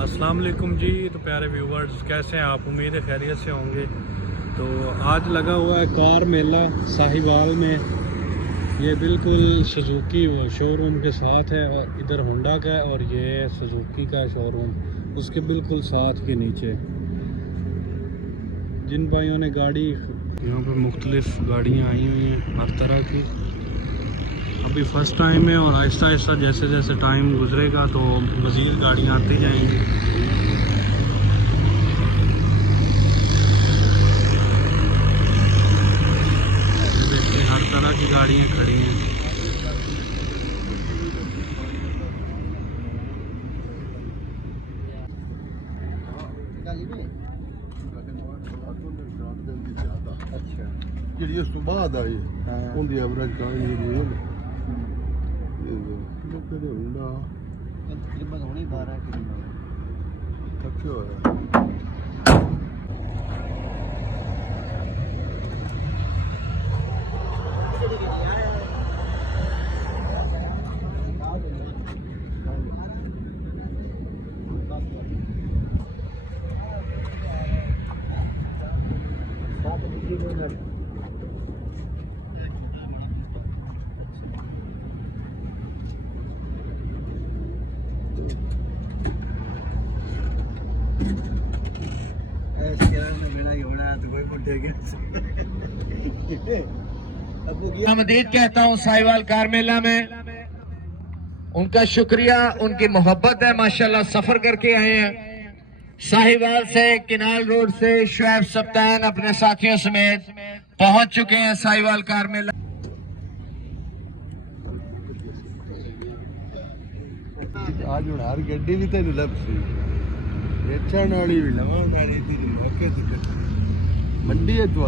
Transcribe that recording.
अस्सलाम वालेकुम जी। तो प्यारे व्यूवर्स, कैसे हैं आप? उम्मीद है खैरियत से होंगे। तो आज लगा हुआ है कार मेला साहिवाल में। ये बिल्कुल सुजुकी शोरूम के साथ है, और इधर होंडा का है और ये सुजुकी का शोरूम उसके बिल्कुल साथ के नीचे। जिन भाइयों ने गाड़ी, यहाँ पर मुख्तलिफ गाड़ियाँ आई हुई हैं हर तरह की। अभी फ़र्स्ट टाइम है और आहिस्ता आहिस्ता जैसे जैसे टाइम गुजरेगा तो मज़ीद गाड़ियाँ आती जाएंगी। देखते हर तरह की गाड़ियाँ खड़ी हैं। ਜਿਹੜੀ ਉਸ ਤੋਂ ਬਾਅਦ ਆਈ ਉਹਦੀ ਐਵਰੇਜ ਕਾਹੀ ਨਹੀਂ ਹੈ ਲੋਕਾਂ ਦੇ ਹੁੰਦਾ ਤਕਰੀਬਨ ਹੋਣੀ 12 ਕਿਲੋਮੀਟਰ ਤੱਕ ਹੋਇਆ। मदीद कहता हूँ साहिवाल कार मेला में। उनका शुक्रिया, उनकी मोहब्बत है। माशाल्लाह सफर करके आए हैं साहिवाल से, किनाल रोड से शुएब सप्तान अपने साथियों समेत पहुंच चुके हैं साहिवाल कार मेला। आज हूँ हर गड्डी भी तेन लभसी वेचण वाली भी लवाण वाली मंडी है तू